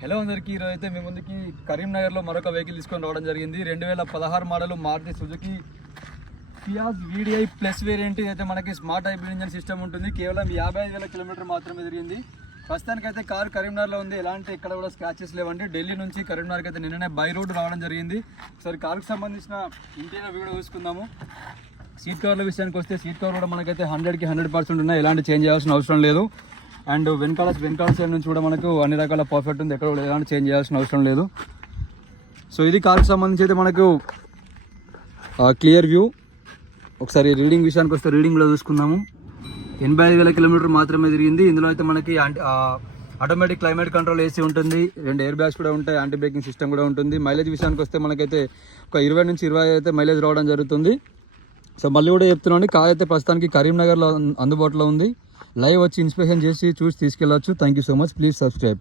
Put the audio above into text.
Hello అందరికీ, ఈరోజు అయితే మీ ముందుకి కరీంనగర్లో మరొక వెహికల్ తీసుకొని రావడం జరిగింది. 2016 మోడల్ మారుతి సుజుకి పియాజ్ VDI ప్లస్ వేరియంట్. అయితే మనకి స్మార్ట్ హైబ్రిడ్ ఇంజన్ సిస్టమ్ ఉంటుంది. కేవలం 55,000 కిలోమీటర్ మాత్రమే తిరిగింది. ప్రస్తుతానికైతే కార్ కరీంనగర్లో ఉంది. ఎలాంటి ఇక్కడ కూడా స్క్రాచెస్ లేవండి. ఢిల్లీ నుంచి కరీంనగర్కి అయితే నిన్ననే బై రోడ్ రావడం జరిగింది. సరే, కార్కి సంబంధించిన ఇంటీరియర్ వీడియో చూసుకుందాము. సీట్ కవర్ల విషయానికి వస్తే సీట్ కవర్ కూడా మనకైతే 100కి 100% ఉన్నాయి. ఎలాంటి చేంజ్ చేయాల్సిన అవసరం లేదు. అండ్ వెనకాల సైడ్ నుంచి కూడా మనకు అన్ని రకాల పర్ఫెక్ట్ ఉంది. ఎక్కడ ఎలాంటి చేంజ్ చేయాల్సిన అవసరం లేదు. సో ఇది కార్కి సంబంధించి అయితే మనకు క్లియర్ వ్యూ. ఒకసారి రీడింగ్ విషయానికి వస్తే రీడింగ్లో చూసుకుందాము. 85,000 కిలోమీటర్ మాత్రమే తిరిగింది. ఇందులో అయితే మనకి ఆటోమేటిక్ క్లైమేట్ కంట్రోల్ AC ఉంటుంది. 2 ఎయిర్ బ్యాగ్స్ కూడా ఉంటాయి. యాంటీ బ్రేకింగ్ సిస్టమ్ కూడా ఉంటుంది. మైలేజ్ విషయానికి వస్తే మనకైతే ఒక 20 నుంచి 25 అయితే మైలేజ్ రావడం జరుగుతుంది. సో మళ్ళీ కూడా చెప్తున్నాను, కార్ అయితే ప్రస్తుతానికి కరీంనగర్లో అందుబాటులో ఉంది. లైవ్ వచ్చి ఇన్స్పెక్షన్ చేసి చూసి తీసుకెళ్ళవచ్చు. Thank you so much. Please subscribe.